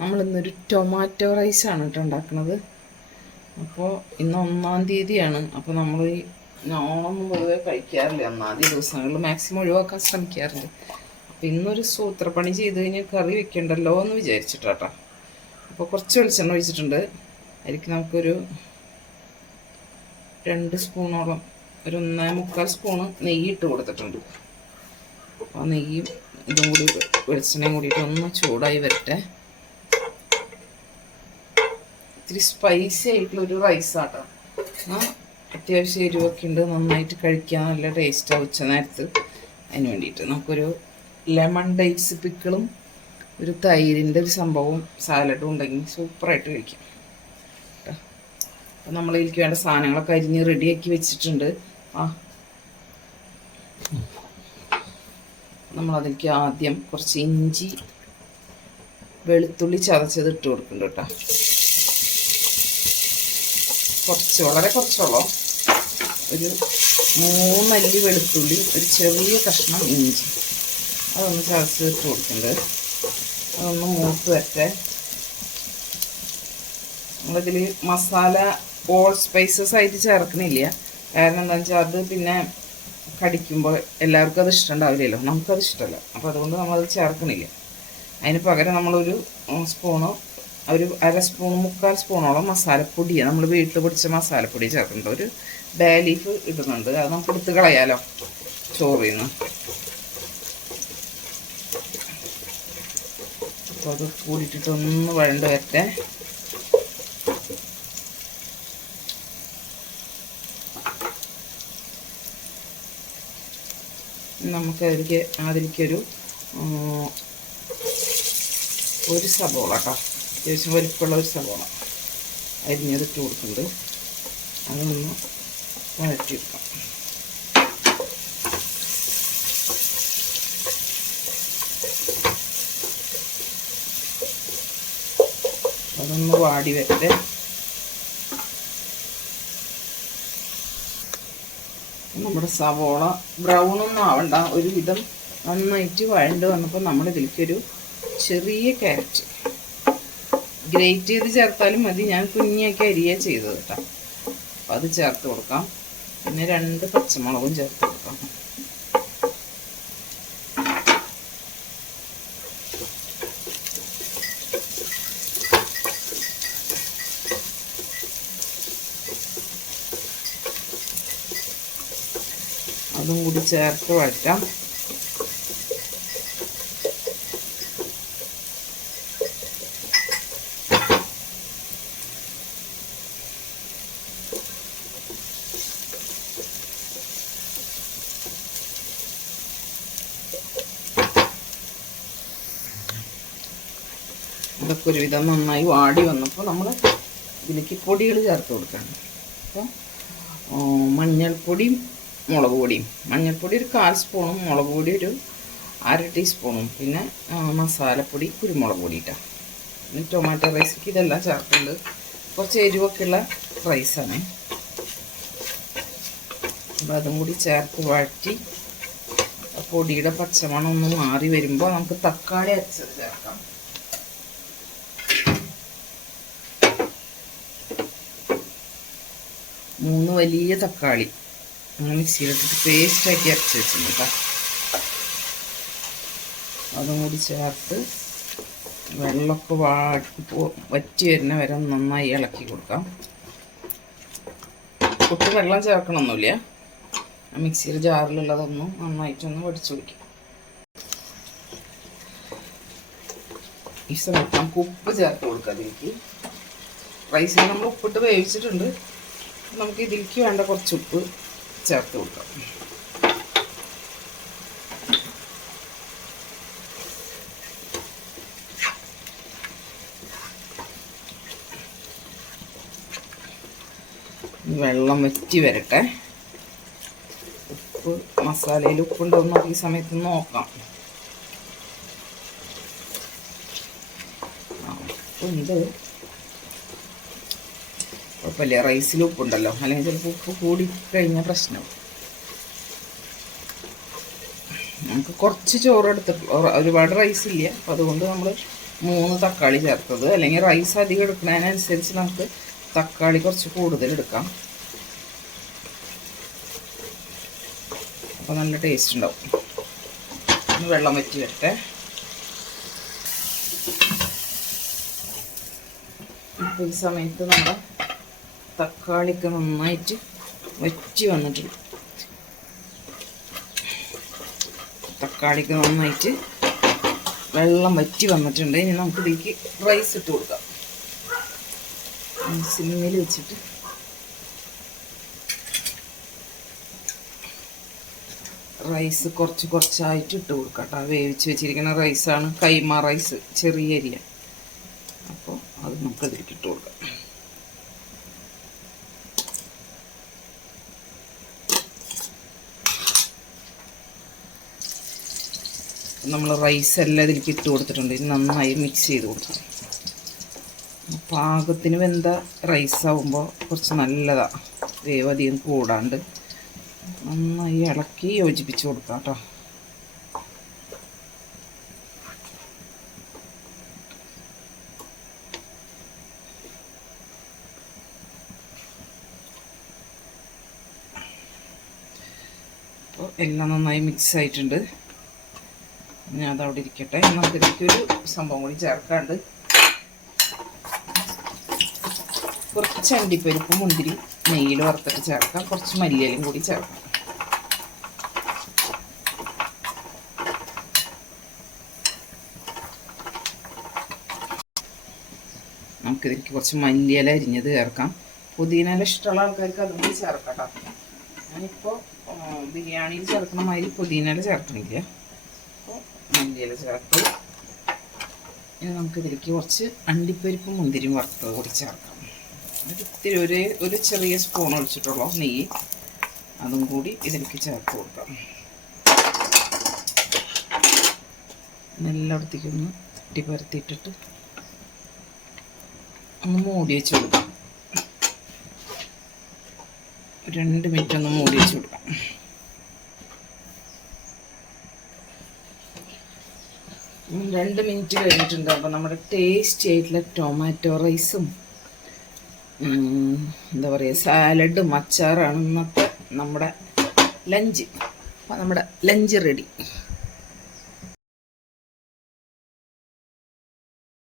നമ്മളിന്നൊരു tomato റൈസാണ് കേട്ടോ ഉണ്ടാക്കുന്നത്. അപ്പോൾ ഇന്ന് 1-ാം തീയതിയാണ്. അപ്പോൾ നമ്മൾ ഈ ഓണമൊന്നും പൊതുവെ കഴിക്കാറില്ല. 1-ാം തീയതി ദിവസങ്ങളിൽ മാക്സിമം ഒഴിവാക്കാൻ ശ്രമിക്കാറുണ്ട്. അപ്പോൾ ഇന്നൊരു സൂത്രപ്പണി ചെയ്ത് കഴിഞ്ഞാൽ കറി വെക്കണ്ടല്ലോ എന്ന് വിചാരിച്ചിട്ടാട്ടോ. അപ്പോൾ കുറച്ച് വെളിച്ചെണ്ണ ഒഴിച്ചിട്ടുണ്ട്. അതിലേക്ക് നമുക്കൊരു 2 സ്പൂണോളം, ഒരു 1.25 സ്പൂണ് നെയ്യ് ഇട്ട് കൊടുത്തിട്ടുണ്ട്. അപ്പോൾ നെയ്യും ഇതും കൂടി വെളിച്ചെണ്ണയും കൂടിയിട്ട് ഒന്ന് ചൂടായി വരട്ടെ. ഇത്തിരി സ്പൈസി ആയിട്ടുള്ളൊരു റൈസാട്ടോ. അത്യാവശ്യം എരിവൊക്കെ ഉണ്ട്, നന്നായിട്ട് കഴിക്കാൻ നല്ല ടേസ്റ്റാണ് ഉച്ച നേരത്ത്. അതിന് വേണ്ടിയിട്ട് നമുക്കൊരു ലെമൺ ഡേറ്റ്സ് പിക്കിളും ഒരു തൈരിൻ്റെ ഒരു സംഭവവും സാലഡും ഉണ്ടെങ്കിൽ സൂപ്പറായിട്ട് കഴിക്കാം കേട്ടോ. അപ്പം നമ്മളിതിലേക്ക് വേണ്ട സാധനങ്ങളൊക്കെ അരിഞ്ഞ് റെഡിയാക്കി വെച്ചിട്ടുണ്ട്. നമ്മളതിലേക്ക് ആദ്യം കുറച്ച് ഇഞ്ചി വെളുത്തുള്ളി ചതച്ചത് ഇട്ട് കൊടുക്കുന്നുണ്ട് കേട്ടോ. വളരെ കുറച്ചുള്ളൂ. ഒരു 3 അല്ലി വെളുത്തുള്ളി, ഒരു ചെറിയ കഷ്ണം ഇഞ്ചി, അതൊന്ന് ചതച്ച് ഇട്ട് കൊടുക്കുന്നുണ്ട്. അതൊന്ന് മൂത്ത് വരട്ടെ. നമ്മളിതിൽ മസാല ഓൾ സ്പൈസസ് ആയിട്ട് ചേർക്കണില്ല. കാരണം എന്താണെന്ന് വെച്ചാൽ അത് പിന്നെ കടിക്കുമ്പോൾ എല്ലാവർക്കും അത് ഇഷ്ടമുണ്ടാവില്ലല്ലോ, നമുക്കത് ഇഷ്ടമല്ല. അപ്പോൾ അതുകൊണ്ട് നമ്മളത് ചേർക്കണില്ല. അതിന് പകരം നമ്മളൊരു സ്പൂണോ ഒരു 1/2 സ്പൂൺ 3/4 സ്പൂണോളം മസാലപ്പൊടിയാണ് നമ്മൾ വീട്ടിൽ പൊടിച്ച മസാലപ്പൊടി ചേർക്കുന്നുണ്ട്. ഒരു ബേ ലീഫ് ഇടുന്നുണ്ട്, അത് നമുക്ക് എടുത്ത് കളയാലോ ചോറിൽ നിന്ന്. അപ്പോൾ അത് കൂടിയിട്ടിട്ടൊന്ന് വഴണ്ട് വരട്ടെ. നമുക്ക് അതിലേക്കൊരു സബോള കേട്ടോ, അത്യാവശ്യം വലിപ്പമുള്ള ഒരു സബോള അരിഞ്ഞതിട്ട് കൊടുക്കുന്നുണ്ട്. അതൊന്ന് വഴറ്റിയെടുക്കാം. അതൊന്ന് വാടി വരട്ടെ. നമ്മുടെ സവോള ബ്രൗണൊന്നും ആവണ്ട, ഒരുവിധം നന്നായിട്ട് വഴണ്ട് വന്നപ്പോൾ നമ്മളിതിലേക്കൊരു ചെറിയ ക്യാരറ്റ് ഗ്രേറ്റ് ചെയ്ത് ചേർത്താലും മതി. ഞാൻ കുഞ്ഞാക്കി അരിയാണ് ചെയ്തത് കേട്ടോ. അപ്പം അത് ചേർത്ത് കൊടുക്കാം. പിന്നെ 2 പച്ചമുളകും ചേർത്ത് കൊടുക്കാം. അതും കൂടി ചേർത്ത് വഴറ്റാം. ഇതൊക്കെ ഒരുവിധം നന്നായി വാടി വന്നപ്പോൾ നമ്മൾ ഇതിലേക്ക് പൊടികൾ ചേർത്ത് കൊടുക്കണം. അപ്പോൾ മഞ്ഞൾപ്പൊടിയും മുളക് പൊടിയും, മഞ്ഞൾപ്പൊടി ഒരു 1/4 സ്പൂണും മുളക് പൊടി ഒരു 1/2 ടീസ്പൂണും, പിന്നെ മസാലപ്പൊടി കുരുമുളക് പൊടി ഇട്ടാൽ. പിന്നെ ടൊമാറ്റോ റൈസിക്ക് ഇതെല്ലാം ചേർക്കുന്നുണ്ട്. കുറച്ച് എരിവൊക്കെ ഉള്ള റൈസാണ്. അപ്പോൾ അതും കൂടി ചേർത്ത് വഴറ്റി പൊടിയുടെ പച്ചമണം ഒന്ന് മാറി വരുമ്പോൾ നമുക്ക് തക്കാളി അരച്ചത് ചേർക്കാം. മൂന്ന് വലിയ തക്കാളി മിക്സിയിലിട്ടിട്ട് പേസ്റ്റാക്കി അരച്ച് വെച്ചിട്ടുണ്ട് കേട്ടോ. അതും കൂടി ചേർത്ത് വെള്ളമൊക്കെ വറ്റി വരുന്ന വരെ നന്നായി ഇളക്കി കൊടുക്കാം. ഒട്ടും വെള്ളം ചേർക്കണമൊന്നുമില്ല. മിക്സിയുടെ ജാറിലുള്ളതൊന്നും നന്നായിട്ടൊന്ന് വടിച്ചു വയ്ക്കും. ഈ സമയത്ത് നമുക്ക് ഉപ്പ് ചേർത്ത് കൊടുക്കാം. അതിലേക്ക് റൈസിൽ നമ്മൾ ഉപ്പിട്ട് വേവിച്ചിട്ടുണ്ട്. നമുക്ക് ഇതിലേക്ക് വേണ്ട കുറച്ച് ഉപ്പ് ചേർത്ത് കൊടുക്കാം. വെള്ളം വറ്റി വരട്ടെ. ഉപ്പ് മസാലയിൽ ഉപ്പുണ്ടോ എന്ന് ഈ സമയത്ത് നോക്കാം. ഉപ്പുണ്ട്, കുഴപ്പമില്ല. റൈസിൽ ഉപ്പുണ്ടല്ലോ, അല്ലെങ്കിൽ ചിലപ്പോൾ ഉപ്പ് കൂടി കഴിഞ്ഞാൽ പ്രശ്നമാവും. നമുക്ക് കുറച്ച് ചോറ് എടുത്തിട്ടുള്ളൂ, ഒരുപാട് റൈസ് ഇല്ല. അപ്പോൾ അതുകൊണ്ട് നമ്മൾ 3 തക്കാളി ചേർത്തത്. അല്ലെങ്കിൽ റൈസ് അധികം എടുക്കുന്നതിനനുസരിച്ച് നമുക്ക് തക്കാളി കുറച്ച് കൂടുതൽ എടുക്കാം. അപ്പോൾ നല്ല ടേസ്റ്റ് ഉണ്ടാവും. ഒന്ന് വെള്ളം വറ്റി വരട്ടെ. ഇപ്പോൾ ഈ സമയത്ത് നമ്മുടെ തക്കാളിയൊക്കെ നന്നായിട്ട് വറ്റി വന്നിട്ടുണ്ട്. തക്കാളിക്ക് നന്നായിട്ട് വെള്ളം വറ്റി വന്നിട്ടുണ്ട്. ഇനി നമുക്ക് ഇതിലേക്ക് റൈസ് ഇട്ട് കൊടുക്കാം. സിമ്മിൽ വെച്ചിട്ട് റൈസ് കുറച്ച് കുറച്ചായിട്ട് ഇട്ട് കൊടുക്കാം കേട്ടോ. വേവിച്ച് വെച്ചിരിക്കുന്ന റൈസാണ്, കൈമ റൈസ്, ചെറിയ അരിയ. അപ്പോൾ അത് നമുക്ക് അതിലേക്ക് ഇട്ട് കൊടുക്കാം. നമ്മൾ റൈസ് എല്ലാം ഇതിലേക്ക് ഇട്ട് കൊടുത്തിട്ടുണ്ട്. ഇത് നന്നായി മിക്സ് ചെയ്ത് കൊടുക്കാം. പാകത്തിന് വെന്ത റൈസ് ആവുമ്പോൾ കുറച്ച് നല്ലതാണ്, വേവ് അധികം കൂടാണ്ട്. നന്നായി ഇളക്കി യോജിപ്പിച്ച് കൊടുക്കാം കേട്ടോ. അപ്പോൾ എല്ലാം നന്നായി മിക്സ് ആയിട്ടുണ്ട്. ഞാൻ അതവിടെ ഇരിക്കട്ടെ. നമുക്കിതിലേക്കൊരു സംഭവം കൂടി ചേർക്കാണ്ട്. കുറച്ച് അണ്ടിപ്പരിപ്പും മുന്തിരി നെയ്യിൽ വറുത്തിട്ട് ചേർക്കാം. കുറച്ച് മല്ലിയിലയും കൂടി ചേർക്കാം. നമുക്കിതിലേക്ക് കുറച്ച് മല്ലിയില അരിഞ്ഞത് ചേർക്കാം. പുതിന ഇഷ്ടമുള്ള ആൾക്കാർക്ക് അതും കൂടി ചേർക്കാം കേട്ടോ. ഞാനിപ്പോൾ ബിരിയാണിയിൽ ചേർക്കണ മാതിരി പുതിന ചേർക്കണില്ല. അപ്പോൾ മല്ലിയില ചേർത്ത് ഇനി നമുക്കിതിലേക്ക് കുറച്ച് അണ്ടിപ്പരിപ്പും മുന്തിരിയും വറുത്തത് കൂടി ചേർക്കാം. ഒരിത്തിരി ഒരു ചെറിയ സ്പൂൺ ഒഴിച്ചിട്ടുള്ളൂ നെയ്യ്, അതും കൂടി ഇതിലേക്ക് ചേർത്ത് കൊടുക്കാം. എല്ലായിടത്തേക്കൊന്ന് തട്ടി പരത്തിയിട്ടിട്ട് ഒന്ന് മൂടി വെച്ച് കൊടുക്കാം. 2 മിനിറ്റ് ഒന്ന് മൂടി വെച്ച് കൊടുക്കാം. രണ്ട് മിനിറ്റ് കഴിഞ്ഞിട്ടുണ്ട്. അപ്പോൾ നമ്മുടെ ടേസ്റ്റി ആയിട്ടുള്ള ടൊമാറ്റോ റൈസും എന്താ പറയുക സാലഡും അച്ചാറാണ് ഇന്നത്തെ നമ്മുടെ ലഞ്ച്. അപ്പോൾ നമ്മുടെ ലഞ്ച് റെഡി.